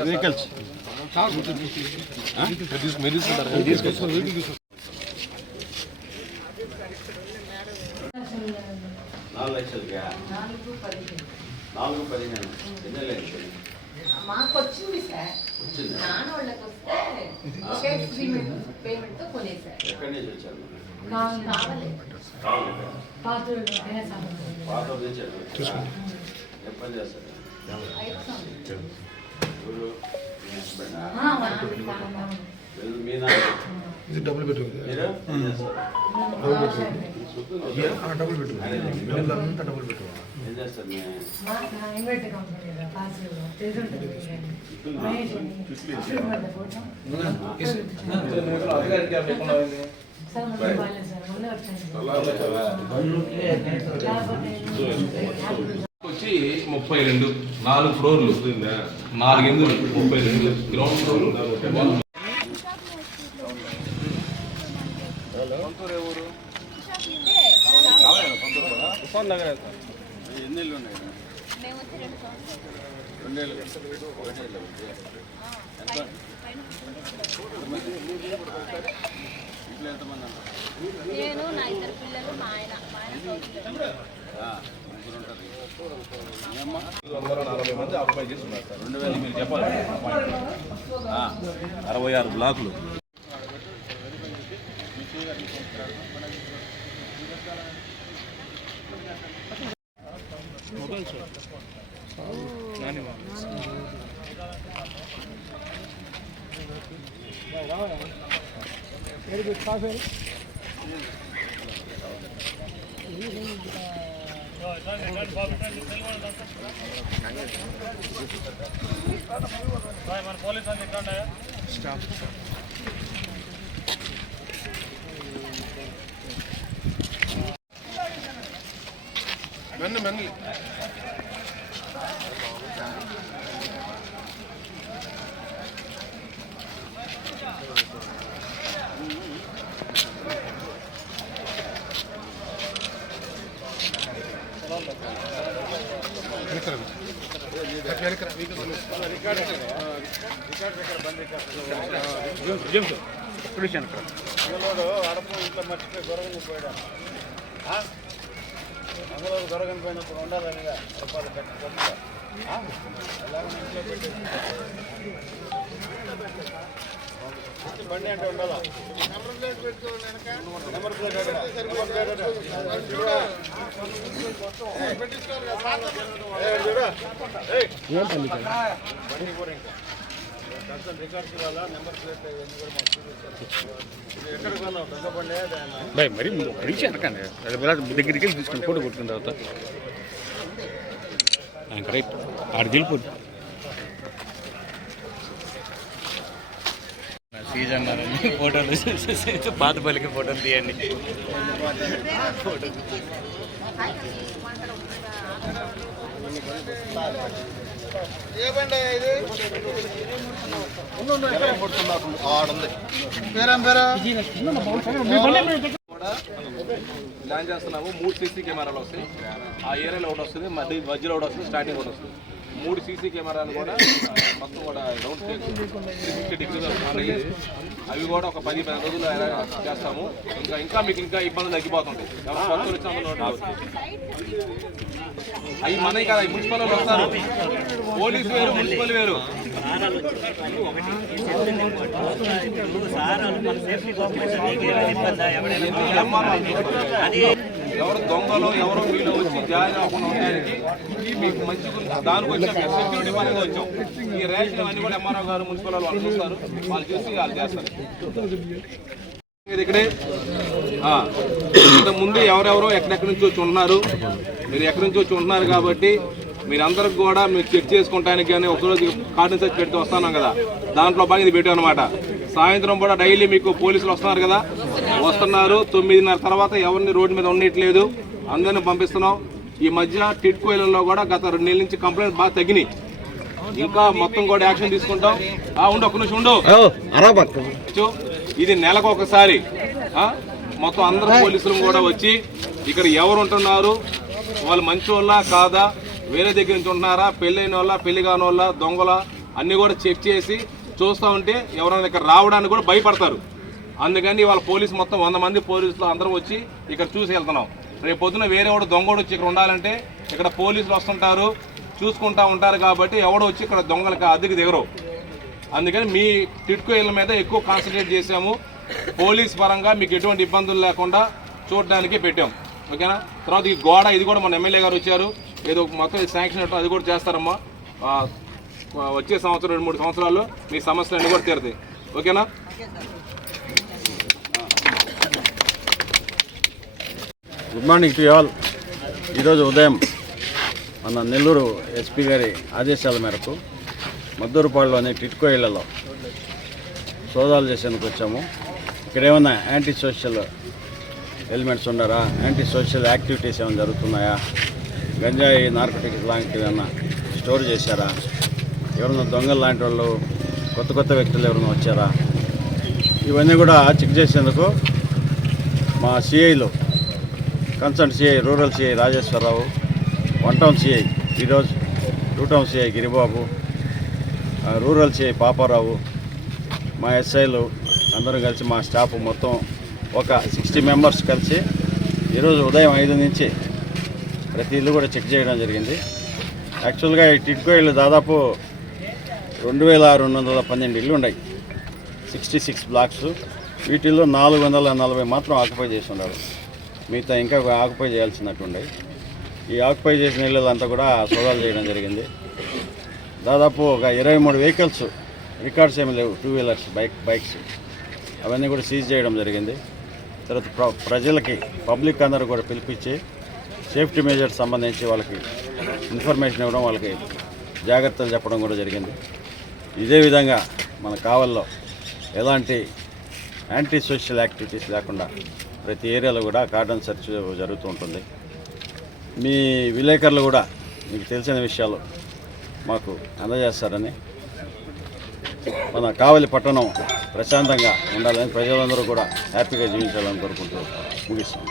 Vehicles నాలుగు లక్షలకా నాలుగు పదిహేను నాలుగు పదిహేను ఎన్ని లక్షలు మాకు వచ్చింది సార్ వచ్చిందా? నాన్న వాళ్ళకి వస్తే షేర్ పేమెంట్ పేమెంట్ కొనేసారు ఎక్కడి నుంచి వచ్చారు కావాలి పాత తెచ్చారు ఎప్పటి చేస్తారు. ఎవరు మీ హస్బెండా డబుల్ బెడ్రూమ్ ఏం చేస్తారు డబుల్ బెడ్రూమ్ డబుల్ అంతా డబుల్ బెడ్రూమ్ ఏం వచ్చి ముప్పై రెండు నాలుగు ఫ్లోర్లు. నాలుగు ఎందులు ముప్పై రెండు. గ్రౌండ్ ఫ్లోర్లు ఎన్ని ఇల్లు ఉన్నాయి రెండేళ్ళు ఇంట్లో ఎంతమంది నేను నా ఇద్దరు పిల్లలు మా ఆయన మా ఆయన అరవై ఆరు బ్లాకులు. వెరీ గుడ్ కాఫీ నలభై మంది ఆక్యుపై చేసి ఉన్నారు మెన్ను మెన్ను మంగళూరు అడప పోయినప్పుడు ఉండాలనిగా రూపాయలు పెట్టి కొట్టుకో. ఆ? ఇంట్లో పెట్టి బండి అంటే ఉండాలా నెంబర్ ప్లేట్ నెంబర్ ప్లేట్ బండి కూడా ఇంకా భయ్ మరి అడిగి అనకండి అది దగ్గరికి వెళ్ళి తీసుకుని ఫోటో కొట్టుకున్న తర్వాత. కరెక్ట్. ఆడికి వెళ్ళిపోతుంది సీజన్ ఫోటోలు పాత పలికి ఫోటోలు తీయండి. ప్లాన్ చేస్తున్నాము. మూడు సీసీ కెమెరాలు వస్తాయి. ఆ ఏరియాలో ఒకటి వస్తుంది మధ్య మధ్యలో ఒకటి వస్తుంది స్టార్టింగ్ ఒకటి వస్తుంది. మూడు సీసీ కెమెరాలు కూడా మొత్తం కూడా రౌండ్ సిక్స్టీ డిగ్రీస్ ఉన్నాయి. అవి కూడా ఒక పది పది రోజులు చేస్తాము. ఇంకా ఇంకా మీకు ఇంకా ఇబ్బందులు తగ్గిపోతుంది. అవి మనవి కదా మున్సిపల్ వస్తారు. పోలీసు వేరు మున్సిపల్ వేరు. ఎవరు దొంగలు ఎవరో వీళ్ళు వచ్చి జాయిన్ అవ్వకుండా ఉండడానికి ఇది మీకు మంచి దానికి వచ్చాం సెక్యూరిటీ పనిగా వచ్చాం. ఈ రేషన్ అన్ని కూడా ఎంఆర్ఓ గారు మున్సిపల్ వాళ్ళు చూస్తారు. వాళ్ళు చూసి వాళ్ళు చేస్తారు. మీరు ఇక్కడే ఆ, ముందు ఎవరెవరో ఎక్కడెక్కడి నుంచి వచ్చి ఉన్నారు? మీరు ఎక్కడి నుంచి వచ్చి ఉంటున్నారు కాబట్టి మీరందరికి కూడా మీరు చెక్ చేసుకుంటానికి కానీ ఒకరోజు కాటన్ సెట్ పెడితే వస్తున్నాం కదా. దాంట్లో బాగా ఇది పెట్టాం అనమాట సాయంత్రం కూడా డైలీ మీకు పోలీసులు వస్తున్నారు కదా. వస్తున్నారు. తొమ్మిదిన్నర తర్వాత ఎవరిని రోడ్డు మీద ఉండట్లేదు. అందరిని పంపిస్తున్నాం. ఈ మధ్య టిట్కో ఇళ్ళలో కూడా గత రెండు నెలల నుంచి కంప్లైంట్ బాగా తగ్గినాయి. ఇంకా మొత్తం కూడా యాక్షన్ తీసుకుంటాం. ఆ, ఉండు ఒక్క నిమిషం ఉండు. చూ, ఇది నెలకు ఒకసారి. మొత్తం అందరు పోలీసులు కూడా వచ్చి ఇక్కడ ఎవరు ఉంటున్నారు? వాళ్ళు మంచి వాళ్ళ కాదా? వేరే దగ్గర నుంచి ఉంటున్నారా? పెళ్ళైన వాళ్ళ పెళ్ళి కాని వాళ్ళ దొంగల? అన్నీ కూడా చెక్ చేసి చూస్తూ ఉంటే ఎవరైనా ఇక్కడ రావడానికి కూడా భయపడతారు. అందుకని వాళ్ళ పోలీసు మొత్తం వంద మంది పోలీసులు అందరూ వచ్చి ఇక్కడ చూసి వెళ్తున్నాం. రేపు పొద్దున వేరే వాడు దొంగోడు వచ్చి ఇక్కడ ఉండాలంటే ఇక్కడ పోలీసులు వస్తుంటారు చూసుకుంటా ఉంటారు కాబట్టి ఎవడో వచ్చి ఇక్కడ దొంగలకి అద్దెకి దిగరు. అందుకని మీ టిట్కో ఇళ్ళ మీద ఎక్కువ కాన్సన్ట్రేట్ చేసాము పోలీస్ పరంగా మీకు ఎటువంటి ఇబ్బందులు లేకుండా చూడడానికి పెట్టాం. ఓకేనా? తర్వాత ఈ గోడ ఇది కూడా మన ఎమ్మెల్యే గారు వచ్చారు. ఏదో మొత్తం శాంక్షన్ అట్లా అది కూడా చేస్తారమ్మా. వచ్చే సంవత్సరం రెండు మూడు సంవత్సరాల్లో మీ సమస్యలు అన్నీ కూడా తీరుతాయి. ఓకేనా? గుడ్ మార్నింగ్ టు ఆల్ ఈరోజు ఉదయం మన నెల్లూరు ఎస్పీ గారి ఆదేశాల మేరకు మద్దూరుపాడులోని టిట్కో ఇళ్ళలో సోదాలు చేసేందుకు వచ్చాము. ఇక్కడ ఏమైనా యాంటీ సోషల్ ఎలిమెంట్స్ ఉన్నారా? యాంటీ సోషల్ యాక్టివిటీస్ ఏమైనా జరుగుతున్నాయా? గంజాయి నార్కోటిక్స్ లాంటివి ఏమైనా స్టోర్ చేశారా? ఎవరైనా దొంగలు లాంటి వాళ్ళు కొత్త కొత్త వ్యక్తులు ఎవరైనా వచ్చారా? ఇవన్నీ కూడా చెక్ చేసేందుకు మా సిఐలు concern CI rural CI Rajeswararao one town CI Firoz two town CI Giribabu rural CI Paparao మా ఎస్ఐలు అందరం కలిసి మా స్టాఫ్ మొత్తం ఒక సిక్స్టీ మెంబర్స్ కలిసి ఈరోజు ఉదయం ఐదు నుంచి ప్రతి ఇల్లు కూడా చెక్ చేయడం జరిగింది. యాక్చువల్గా ఈ టిట్కో ఇల్లు దాదాపు రెండు వేల రెండు వందల పన్నెండు ఇల్లు ఉన్నాయి. Sixty six blocks. వీటిల్లో నాలుగు వందల నలభై మాత్రం ఆక్యుపై చేసి ఉన్నారు. మిగతా ఇంకా ఆక్యుపై చేయాల్సినట్టుండే ఈ ఆక్యుపై చేసిన ఇళ్ళంతా కూడా సోదాలు చేయడం జరిగింది. దాదాపు ఒక ఇరవై మూడు వెహికల్స్ రికార్డ్స్ ఏమి లేవు. Two wheelers bike bikes. అవన్నీ కూడా సీజ్ చేయడం జరిగింది. తర్వాత ప్ర ప్రజలకి పబ్లిక్ అందరూ కూడా పిలిపించి సేఫ్టీ మెజర్స్ సంబంధించి వాళ్ళకి ఇన్ఫర్మేషన్ ఇవ్వడం వాళ్ళకి జాగ్రత్తలు చెప్పడం కూడా జరిగింది. ఇదే విధంగా మన కావల్లో ఎలాంటి యాంటీ సోషల్ యాక్టివిటీస్ లేకుండా ప్రతి ఏరియాలో కూడా కార్డన్ సెర్చ్ జరుగుతూ ఉంటుంది. మీ విలేకరులు కూడా మీకు తెలిసిన విషయాలు మాకు అందజేస్తారని మన కావలి పట్టణం ప్రశాంతంగా ఉండాలని ప్రజలందరూ కూడా హ్యాపీగా జీవించాలని కోరుకుంటూ ముగిస్తాం